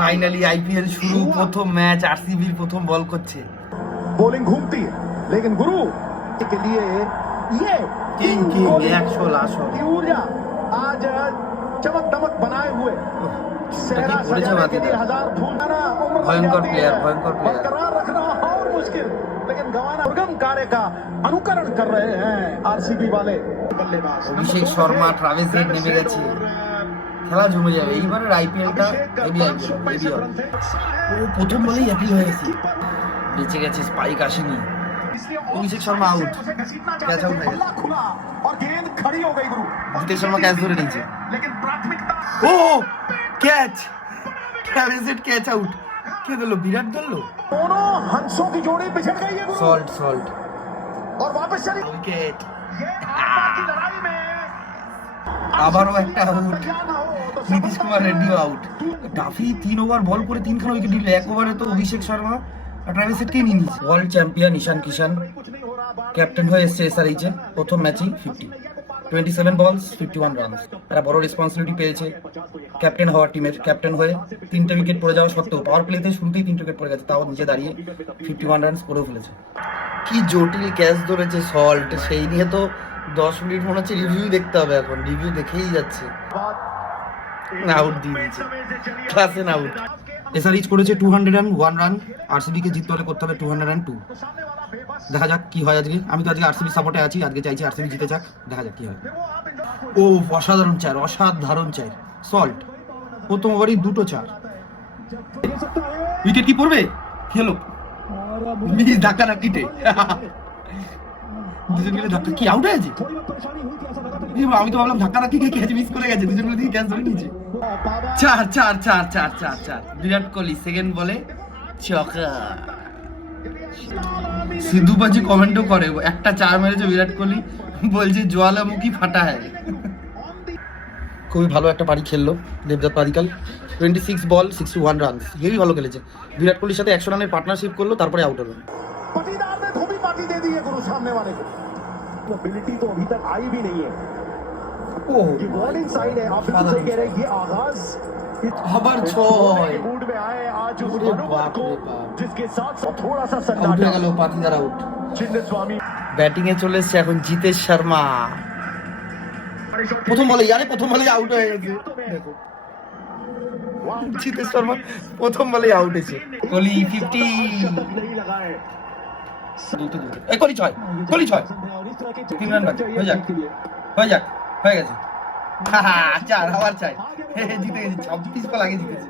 Finally IPL শুরু, প্রথম match, আরসিবির প্রথম বল করছে। बॉलिंग घूमती है लेकिन गुरु के लिए ये किंग 100 लाशो की ऊर्जा आज चमक दमक बनाए हुए सेहरा सजाने के लिए हजार फूल भयंकर प्लेयर बरकरार रखना और मुश्किल, लेकिन गंवाना दुर्गम कार्य का अनुकरण कर रहे हैं आरसीबी वाले बल्लेबाज। অভিষেক শর্মা, ট্রাভিস হেড নেমে গেছে, খেলা জমে যাবে এইবারের আইপিএলটা। ও প্রথম বলেই অ্যাপিল হয়ে গেছে, বেঁচে গেছে, স্পাইক আসেনি। Abhishek Sharma out, catch out হয়ে গেছে। অভিষেক শর্মা ক্যাচ ধরে নিয়েছে। ও catch, Travis Head catch out. কে দিল? বিরাট দিল। दोनों हंसों की जोड़ी पिछड़ गई है गुरु। सॉल्ट और वापस चली विकेट। ये आत्मा की लड़ाई में আবারও একটা আউট, নীতিশ কুমার রেড্ডিও আউট। ডাফি 3 ওভার বল করে 3খানা উইকেট নিল। এক ওভারে তো অভিষেক শর্মা আর ট্রাভিস হেডকে নিয়ে নিয়েছে। ওয়ার্ল্ড চ্যাম্পিয়ন ঈশান কিষান ক্যাপ্টেন হয়ে এসছে এসআরএইচে। প্রথম ম্যাচেই 27 বলস 51 রানস। তারা বড় রেসপন্সিবিলিটি পেয়েছে ক্যাপ্টেন হওয়ার, টিমের ক্যাপ্টেন হয়ে 3টে উইকেট পড়ে যাওয়া সত্ত্বেও পাওয়ার প্লেতে শুরুতেই 3 উইকেট পড়ে গেছে, তাও নিজে দাঁড়িয়ে 51 রানস করেও ফেলেছে। কি জটিল ক্যাচ ধরেছে সল্ট, সেই নিয়ে তো 10 মিনিট মনে হচ্ছে রিভিউ দেখতে হবে। এখন রিভিউ দেখেই যাচ্ছে। আউট দিয়ে দিয়েছে, ক্লাসে আউট। এসআরএইচ করেছে 201 রান, আরসিবি কে জিততে হলে করতে হবে 202। দেখা যাক কি হয় আজকে। আমি তো আজকে আরসিবি সাপোর্টে আছি, আজকে চাইছি আরসিবি জিতে যাক, দেখা যাক কি হয়। ও অসাধারণ চার, অসাধারণ চার সল্ট। প্রথম ওভারই 2টো 4। উইকেট কি পড়বে? খেলো মিস ধাক্কা ধাক্কিতে, দুজন মিলে ধাক্কা। কি আউট হয়েছে? আমি তো ভাবলাম ধাক্কা ধাক্কি ক্যাচ মিস করে গেছে, দুজন মিলে ক্যাচ ধরে নিয়েছে। 4। বিরাট কোহলি সেকেন্ড বলে ছক্কা। সিধু বাজি কমেন্টও করে, একটা 4 মেরেছে বিরাট কোহলি, বলছে জ্বালামুখী ফাটা হ্যায়। খুবই ভালো একটা পারি খেললো দেবদত্ত পাদিকাল। 26 বল 61 রান, হেভি ভালো খেলেছে। বিরাট কোহলির সাথে 100 রানের পার্টনারশিপ করলো, তারপরে আউট হলো। पटीदार ने धोबी पार्टी दे दी है गुरु सामने वाले को। एबिलिटी तो अभी तक आई भी नहीं है। ये बॉलिंग साइड है, आप बिल्कुल सही कह रहे हैं। ये आगाज আবার 6 मूड में आए आज उस अरे मनोबल बाप को, रे बाप। जिसके साथ थोड़ा सा আউট হয়ে सन्नाटा। গেল, পাতিদার আউট। चिन्ह स्वामी ব্যাটিং এ চলে এসছে এখন জিতেশ শর্মা। প্রথম বলে আউট হয়ে গেছে। দেখো জিতেশ শর্মা প্রথম বলে আউট হয়েছে। কোহলি 50। नहीं लगा है। কোহলি 6 3 রান বাকি। হয়ে যাক হয়ে গেছে। 4 আবার চাই, জিতে গেছে। 26 বল আগে জিতেছে।